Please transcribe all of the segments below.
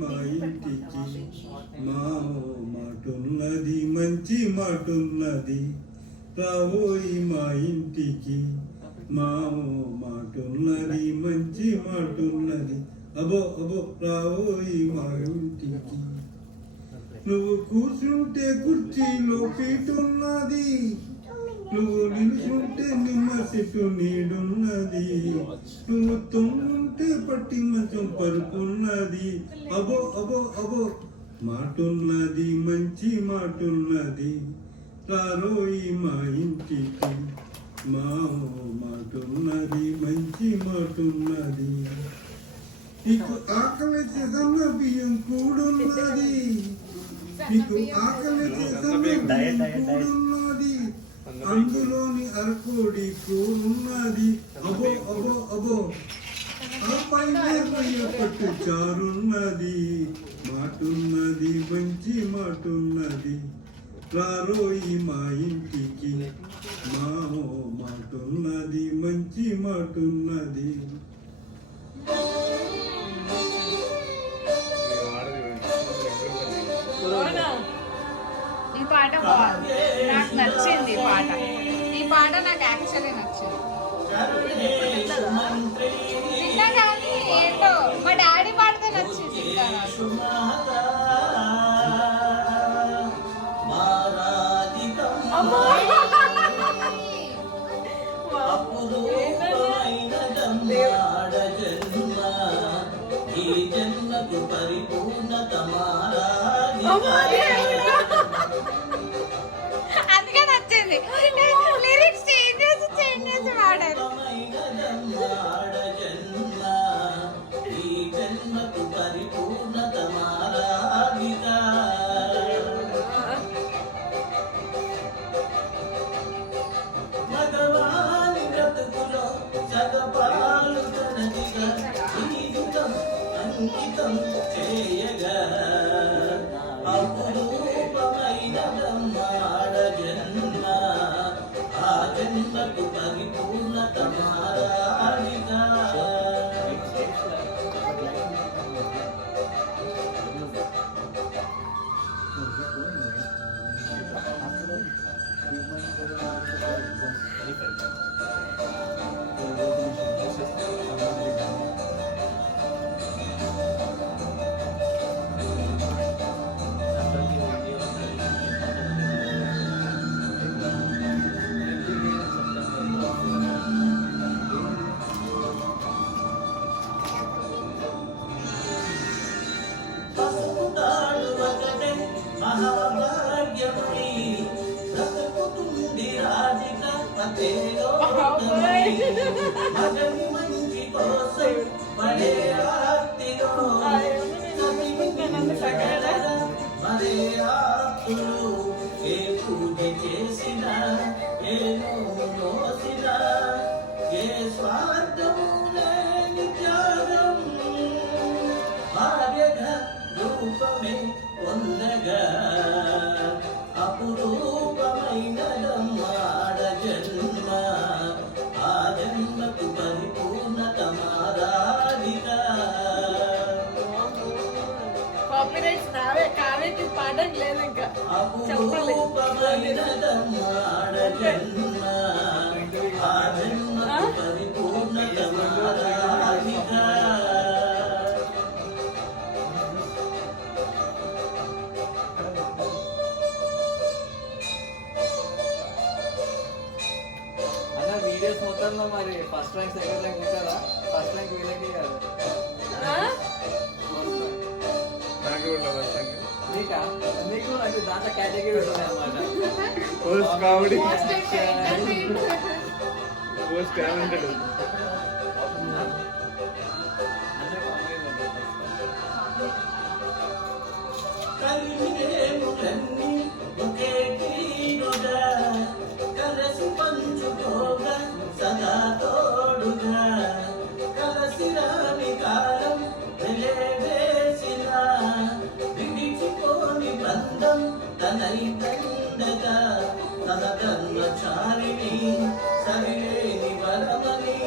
మా ఇంటికి మావో మాటున్నది మంచి మాటున్నది రావోయి మా ఇంటికి మావో మాటున్నది మంచి మాటున్నది అబో అబో రావోయి మా ఇంటికి నువ్వు కూర్చుంటే కుర్చీలో పీటున్నది నువ్వు నిలుచుంటే నిమ్మ చెట్టు నీడున్నది నువ్వు తొంగుంటే పట్టి మంచం పరుకున్నది అబో అబో అబో మాటున్నది మంచి మాటున్నది రారోయి మా ఇంటికి మావో మాటున్నది మంచి మాటున్నది నీకు ఆకలి సన్న బియ్యం కూడున్నది నీకు ఆకలి సన్న బియ్యం కూడున్నది అందులోని అరకోడి కూరున్నది అబో అబో అబో ఆ పైన పట్టు చారున్నది మాటున్నది మంచి మాటున్నది రారోయి మా ఇంటికి మావో మాటున్నది మంచి మాటున్నది ఈ పాట బాగుంది, నాకు నచ్చింది ఈ పాట నాకు యాక్చువల్లీ నచ్చింది. విన్నా కానీ ఏంటో మా డాడీ పాడితే నచ్చింది. అందుకే నచ్చింది. లిరిక్స్ చేంజ్ చేసి పాడారు. చేయగా అపురూపమైన బ్రహ్మాడ జన్మ ఆ జన్మకు పరిపూర్ణత మారాలిగా మంచి కోసం మరే ఆర్తిలో మరే ఆర్తులు ఏ పూజ చేసినా ఏ నోసినా ఏ స్వార్థము లేని త్యాగం భార్యగా రూపమే పొందగా అపురూపమైన బ్రహ్మాడ జన్మ ఆ జన్మకు పరిపూర్ణత మారాలిగా కాపీరైట్స్ నావే కావేకి పాడడం లేదు ఇంకా అపురూపమైన బ్రహ్మాడ జన్మ ఆ జన్మకు పరిపూర్ణత మారాలిగా వీడియోస్ మొత్తంలో మరి ఫస్ట్ ర్యాంక్ సెకండ్ ర్యాంక్ ఉంటారా? ఫస్ట్ ర్యాంక్ వీళ్ళకి కాదు నీకు అంటే దాంట్లో కేటగిరీ ఉంటుంది అనమాట. కలసి పంచుకోగా సదా తోడుగా కలసి రాని కాలం వెలేవేసిన విడిచిపోని బంధం తనై దండగా తన కర్మచారిణి సరిలేని వరమని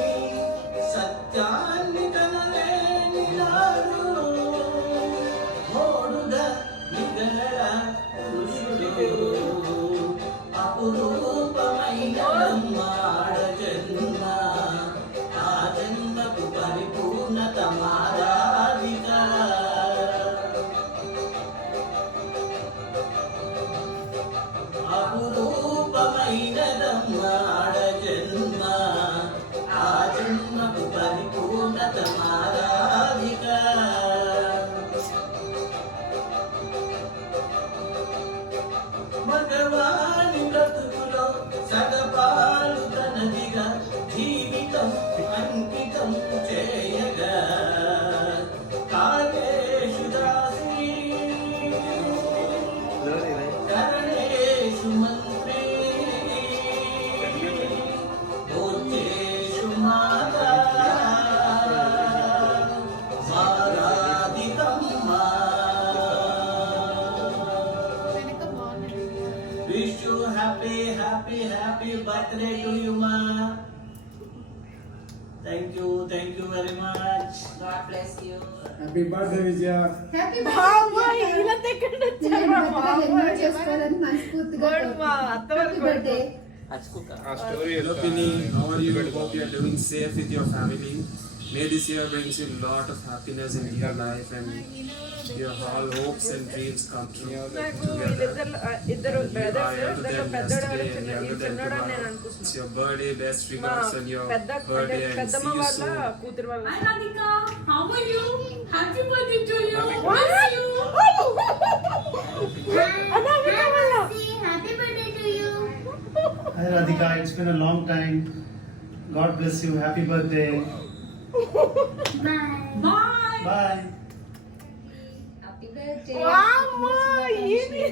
హ్యాపీ బర్త్డే టు యు మా. Thank you very much. God bless you. Happy birthday Vijaya. Happy బాబాయ్ ఇలా దగ్గర చేసుకోవాలని మనస్ఫూర్తిగా happy birthday. Hello Pini, how are you? Hope you are doing safe with your family. May this year brings you a lot of happiness in your life and your all hopes and dreams come true together. ఇద్దరు You are brothers younger ఇద్దరు than పెద్దోడు yesterday and younger than చిన్నోడు అని నేను tomorrow. అనుకుంటున్నాను. It's your birthday, best మా regards on your పెద్ద birthday and పెద్దమ్మ see you వాళ్ళ soon. కూతురు వాళ్ళ Hi Radhika, how are you? Happy birthday to you. What? Bless you. Happy birthday to you. Hi Radhika, it's been a long time. God bless you. Happy birthday. Bye. Bye. Happy birthday. వామ్మో, ఏంది?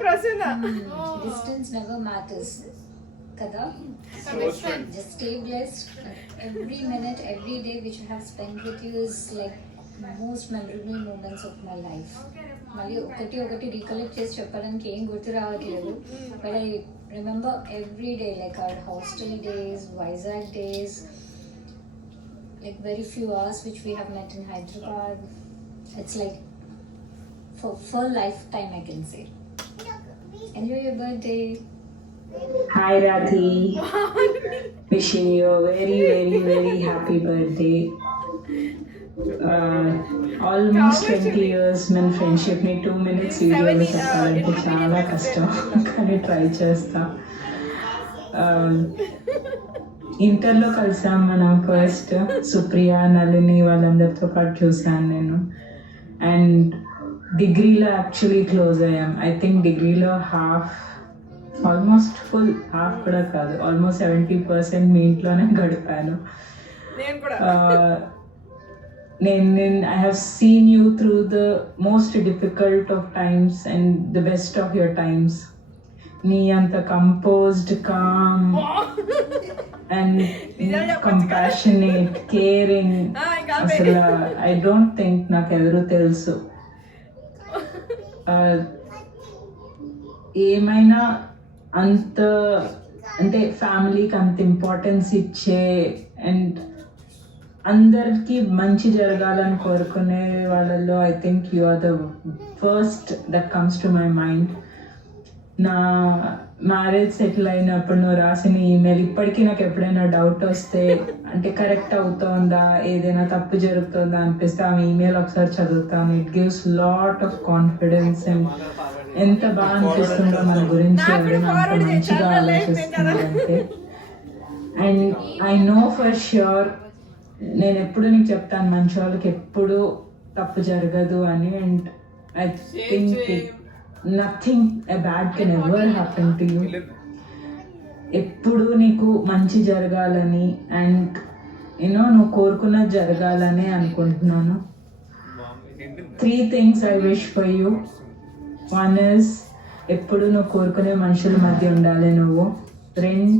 Prasanna Distance never matters. Kada? Just stay blessed. Every minute, every day which I have spent with you is like most memorable moments of my life. మళ్ళీ ఒకటి recollect చేసి చెప్పడానికి ఏం గుర్తు రావట్లేదు, but I remember every day, like our hostel days, Vizag days, like very few hours which we have met in Hyderabad. It's like for lifetime, I can say. Enjoy your birthday. Hi Radhi, wishing you a very happy birthday. Almost 20 years మన friendship ని 2 minutes వీడియోలో చెప్పాలంటే చాలా కష్టం, కానీ try చేస్తా. ఇంటర్లో కలిసాం మనం ఫస్ట్, సుప్రియ, నళిని వాళ్ళందరితో పాటు చూసాను నేను. అండ్ డిగ్రీలో యాక్చువల్లీ క్లోజ్ అయ్యాం. ఐ థింక్ డిగ్రీలో ఆల్మోస్ట్ ఫుల్ హాఫ్ కూడా కాదు, ఆల్మోస్ట్ 70% మీ ఇంట్లోనే గడిపాను. నేను కూడా I have seen you through the most difficult of times and the best of your times. నీ అంత composed, calm and compassionate, caring, అసలు I don't think నాకు ఎవరు తెలుసు. ఏమైనా అంత అంటే ఫ్యామిలీకి అంత ఇంపార్టెన్స్ ఇచ్చే అండ్ అందరికి మంచి జరగాలని కోరుకునే వాళ్ళలో I think you are the first that comes to my mind. నా మ్యారేజ్ సెటిల్ అయినప్పుడు నువ్వు రాసిన ఈమెయిల్ ఇప్పటికీ నాకు ఎప్పుడైనా డౌట్ వస్తే, అంటే కరెక్ట్ అవుతుందా, ఏదైనా తప్పు జరుగుతుందా అనిపిస్తే ఆ ఈమెయిల్ ఒకసారి చదువుతాను. It gives lot of confidence and ఎంత బాగా అనిపిస్తుందో మన గురించి ఎవరైనా అంత మంచిగా ఆలోచిస్తున్నారంటే. And I know for sure, నేను ఎప్పుడు నీకు చెప్తాను మంచి వాళ్ళకి ఎప్పుడు తప్పు జరగదు అని. And I think nothing a bad can ever happen to you. ఎప్పుడు నీకు మంచి జరగాలని అండ్ నువ్వు కోరుకున్నది జరగాలని అనుకుంటున్నాను. 3 things I wish for you. One is ఎప్పుడు నువ్వు కోరుకునే మనుషుల మధ్య ఉండాలి నువ్వు. 2,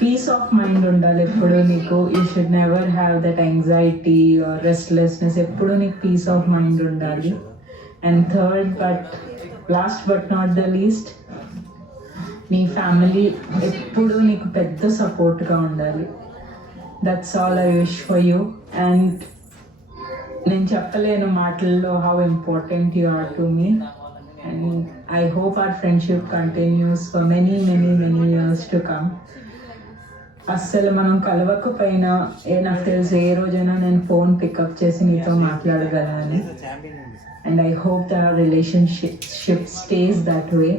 పీస్ ఆఫ్ మైండ్ ఉండాలి ఎప్పుడు నీకు. You should never have that anxiety or restlessness. ఎప్పుడు నీకు పీస్ ఆఫ్ మైండ్ ఉండాలి. And 3rd, but last but not the least, నీ ఫ్యామిలీ ఎప్పుడు నీకు పెద్ద సపోర్ట్గా ఉండాలి. That's all I wish for you. And నేను చెప్పలేను మాటల్లో how important you are to me. And I hope our friendship continues for many years to come. అస్సలు మనం కలవకపోయినా నాకు తెలుసు ఏ రోజైనా నేను ఫోన్ పికప్ చేసి నీతో మాట్లాడగలనని. And I hope the relationship stays that way.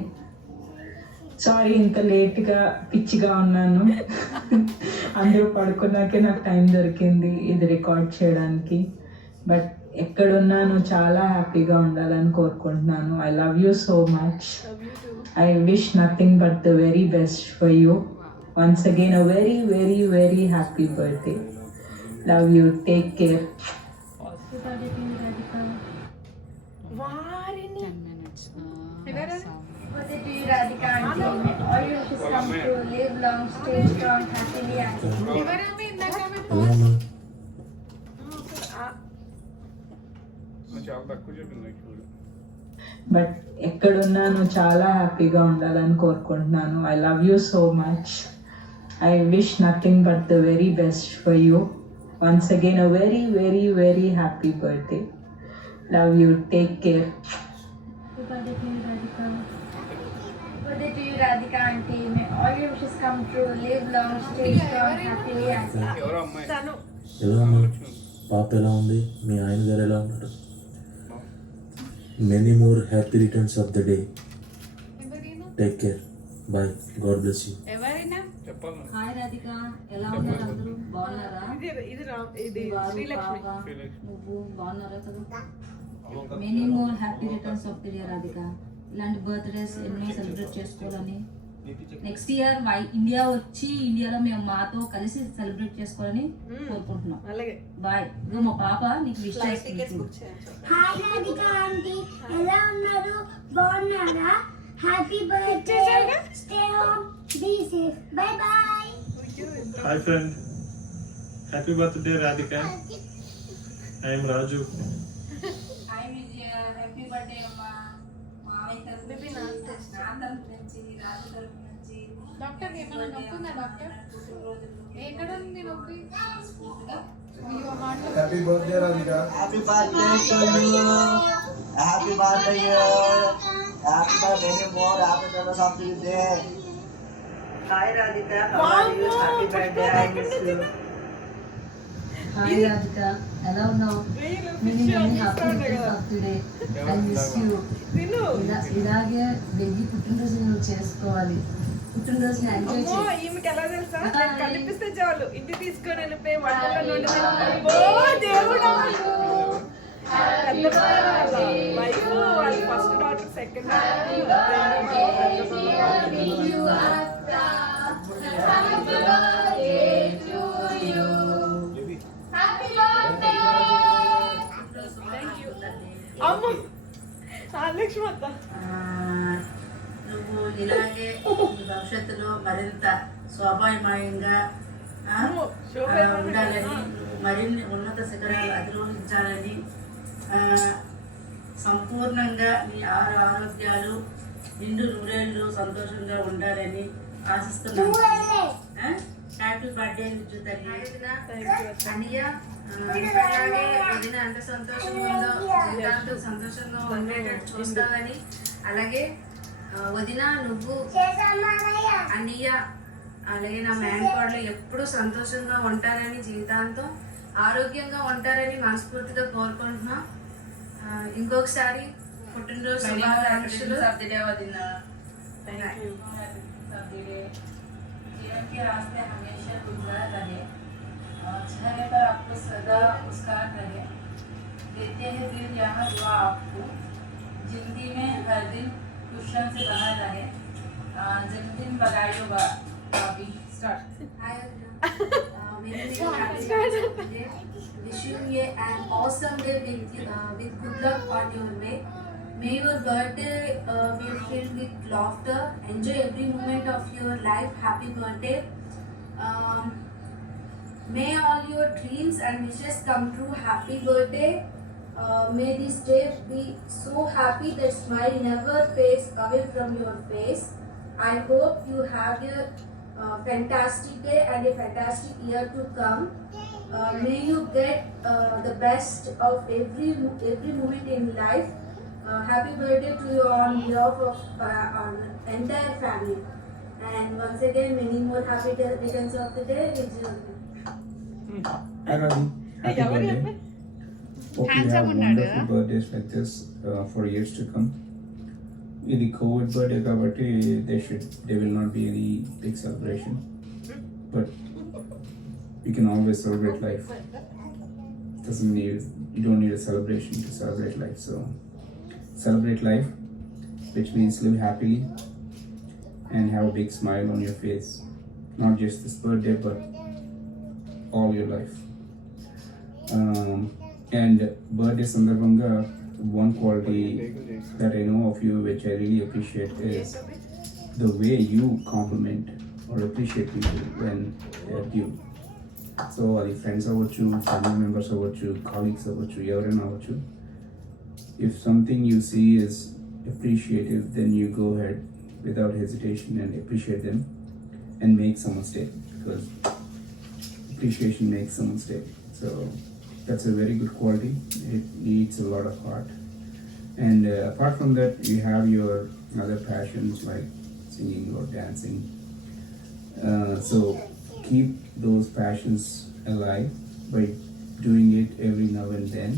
Sorry ఇంత లేట్గా పిచ్చిగా ఉన్నాను. అందరూ పడుకున్నాకే నాకు టైం దొరికింది ఇది రికార్డ్ చేయడానికి. బట్ ఎక్కడున్నాను చాలా హ్యాపీగా ఉండాలని కోరుకుంటున్నాను. I love you so much. I wish nothing but the very best for you. Once again, a very happy birthday. Love you. Take care. వారిని Birthday to you, Radhika aunty. All your wishes come true. Live long, stay strong, happily aunty. ఎవరమ్మ ఇందాక చాలా తక్కువ చెప్పింది. But ఎక్కడున్నా నువ్వు చాలా హ్యాపీగా ఉండాలని కోరుకుంటున్నాను. I love you so much. I wish nothing but the very best for you. Once again a very very very happy birthday. Love you. Take care. Birthday to you, Radhika auntie. May all your wishes come true. Live long, stay strong, happily, and ఎలా ఉన్నారు? పాప ఎలా ఉంది? మీ ఆయన గారు ఎలా ఉన్నారు? Many more happy returns of the day. Take care. Bye. God bless you. ఎవరైనా హాయ్ రాధిక, ఎలా ఉన్నారు అందరూ? బాగున్నారా? వారు, పాప, నువ్వు బాగున్నారా కదా? Many more happy returns of the day Radhika. ఇలాంటి బర్త్డేస్ ఎన్నో సెలబ్రేట్ చేసుకోవాలని, నెక్స్ట్ ఇయర్ ఇండియా వచ్చి ఇండియాలో మేము మాతో కలిసి సెలబ్రేట్ చేసుకోవాలని కోరుకుంటున్నాం. బాయ్. ఇదిగో మా పాప నీకు విష్ చేస్తుంది. హాయ్ రాధిక ఆంటీ, ఎలా ఉన్నారు? బాగున్నారా? Happy birthday. Stay home, be safe. Bye bye. Hi friend, happy birthday Radhika. I am Raju. Hi Vijaya, happy birthday అమ్మా. మామయ్య తరపు నుంచి, నా తరపు నుంచి, రాజు తరపు నుంచి. డాక్టర్ ఏమైనా నొప్పి ఉందా డాక్టర్? ఎక్కడ ఉంది నొప్పి? అయ్యో మాట్లాడు. Happy birthday Radhika. Happy birthday to you. Happy birthday. Happy birthday. Many more happy returns of the day. Hi Radhika, how are you? Happy birthday. I miss you. Hi Radhika, ఎలా ఉన్నావు? Many happy returns of the day. I miss you. ఇలాగే వెళ్ళి పుట్టినరోజు నువ్వు చేసుకోవాలి. పుట్టినరోజుని enjoy చేయి. ఈమెకి ఎలా తెలుసా? నాకు కనిపిస్తే చాలు ఇంటికి తీసుకొని వెళ్ళిపోయి వంటల్లో నుండి ఓ దేవుడా. వైఫ్ వాళ్ళ ఫస్ట్ డాటర్, సెకండ్ అమ్మ లక్ష్మి అత్త. నువ్వు ఇలాగే నీ భవిష్యత్తులో మరింత శోభాయమయంగా ఉండాలని, మరిన్ని ఉన్నత శిఖరాలు అధిరోహించాలని, సంపూర్ణంగా నీ ఆరోగ్యాలు నిండు నూరేళ్ళు సంతోషంగా ఉండాలని ఆశిస్తున్నాను. హ్యాపీ బర్త్డే విజు తల్లి. అనియ అలాగే వదిన ఎంత సంతోషంగా ఉందో జీవితాంతం సంతోషంగా ఉండేటట్టు చూస్తావని, అలాగే వదిన నువ్వు అన్నయ్య అలాగే నా మేనకోడలు ఎప్పుడూ సంతోషంగా ఉంటారని, జీవితాంతం ఆరోగ్యంగా ఉంటారని మనస్ఫూర్తిగా కోరుకుంటున్నా. ఇంకొకసారి పుట్టినరోజు శుభాకాంక్షలు. जीवन के रास्ते हमेशा गुजर रहे, चेहरे पर आपको सदा मुस्कान रहे, देते हैं दिल यहाँ दुआ आपको, जिंदगी में हर दिन खुशियों से बना रहे, जन्मदिन बधाई हो भाभी. Start. Wish you an awesome day with good luck on your way. May your birthday be filled with laughter. Enjoy every moment of your life. Happy birthday. May all your dreams and wishes come true. Happy birthday. May this day be so happy that smile never fades away from your face. I hope you have a fantastic day and a fantastic year to come. May you get the best of every moment in life. Happy birthday to you on behalf of our entire family. And once again, many more happy returns of the day. Hi Radhi, happy birthday. Hope you have wonderful birthdays like this for years to come. ఇది Covid birthday కాబట్టి there will not be any big celebration, but you can always celebrate life. You don't need a celebration to celebrate life. So celebrate life, which means live happily and have a big smile on your face. Not just this birthday, but all your life. And birthday Sandarbhanga, one quality that I know of you, which I really appreciate, is the way you compliment or appreciate people when they are due. So, the friends avatchu, family members avatchu, colleagues avatchu, everyone avatchu. If something you see is appreciative, then you go ahead without hesitation and appreciate them and make someone stay, because appreciation makes someone stay. So that's a very good quality. It needs a lot of heart. And apart from that, you have your other passions like singing or dancing. So keep those passions alive by doing it every now and then.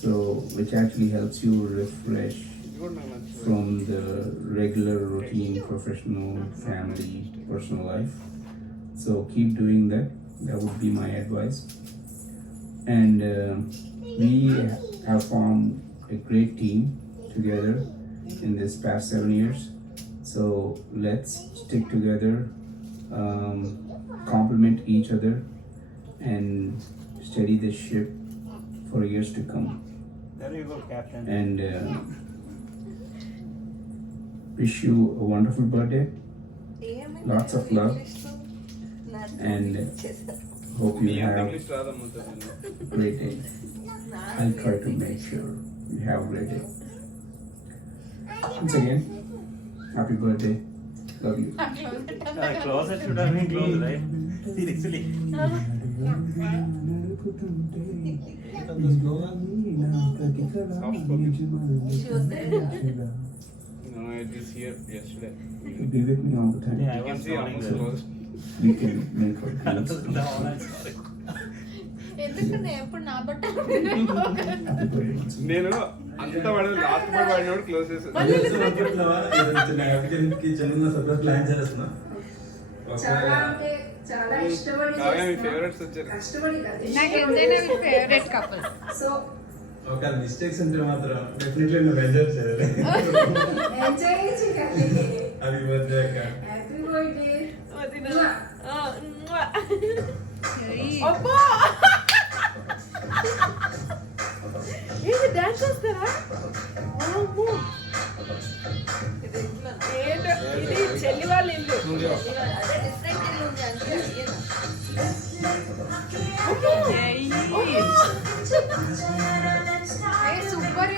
So which actually helps you refresh from the regular routine, professional, family, personal life. So keep doing that. That would be my advice. And we have formed a great team together in this past 7 years. So let's stick together, complement each other, and steady the ship for years to come. There you go, Captain. And wish you a wonderful birthday, lots of love, and hope you have a great day. I'll try to make sure you have a great day. Once again, happy birthday. Love you. Closet should have been closed, right? Seriously. No, I just here yesterday. Be with me all the time. Yeah, I You can was see calling almost them. closed. We can make our dreams. ఎందుకన్నా ఎప్పుడు నా బట్టలు Happy birthday once again. నేను అంత పడదు last పడి పడినప్పుడు close చేశాను ప్లాన్ చేస్తున్నా చాలా అంటే చాలా ఇష్టపడి కావ్య మీ చేస్తున్నా. ఫేవరెట్స్ వచ్చారు కష్టపడి కాదు. నాకు ఎంతైనా ఫేవరెట్ కపుల్ సో ఒక మిస్టేక్స్ ఉంటే మాత్రం డెఫినెట్లీ నువ్వు ఎంజాయ్ చేయాలి ఎంజాయ్ చేయాలి. హ్యాపీ బర్త్డే అక్క హ్యాపీ బర్త్డే. అబ్బా ఏంటి డాన్స్ చేస్తారా? అమ్మో. ఏంటో ఇది చెల్లి వాళ్ళ ఇల్లు. సూపర్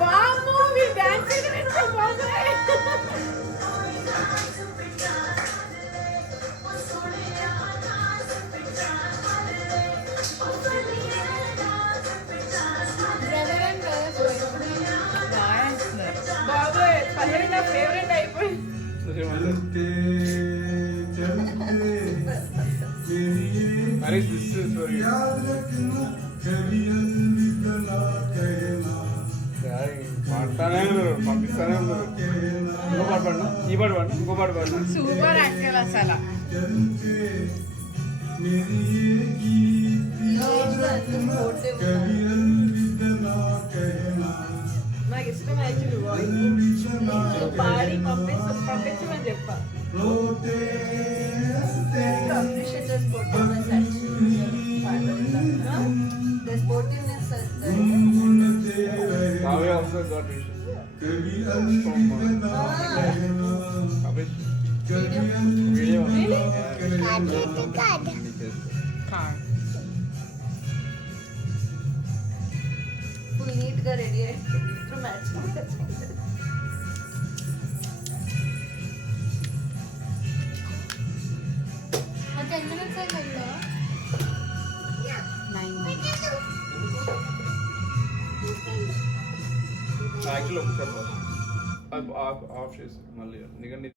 వామ్మో, మీ డాన్స్ ఎంత బాగుంది. బాబోయ్, పల్లవి నా ఫేవరెట్ అయిపోయింది. Harish, this is for you. పాడతానే ఉన్నారు పంపిస్తానే ఉన్నారు ఇంకో పాట పాడినా ఈ పాట పాడినా ఇంకో పాట పాడినా సూపర్ యాక్టర్ అసలు. నాకు ఇష్టం యాక్చువల్లీ వాయిస్. నువ్వు పాడి పంపించమని చెప్పా. Kavya also got wishes from Harish. Video. Full neat గా రెడీ అయ్యి మ్యాచ్. ఆ 10 minutes అయిందా? యాక్చువల్లీ ఒకసారి ఆఫ్ చేసి మళ్ళీ ఎందుకంటే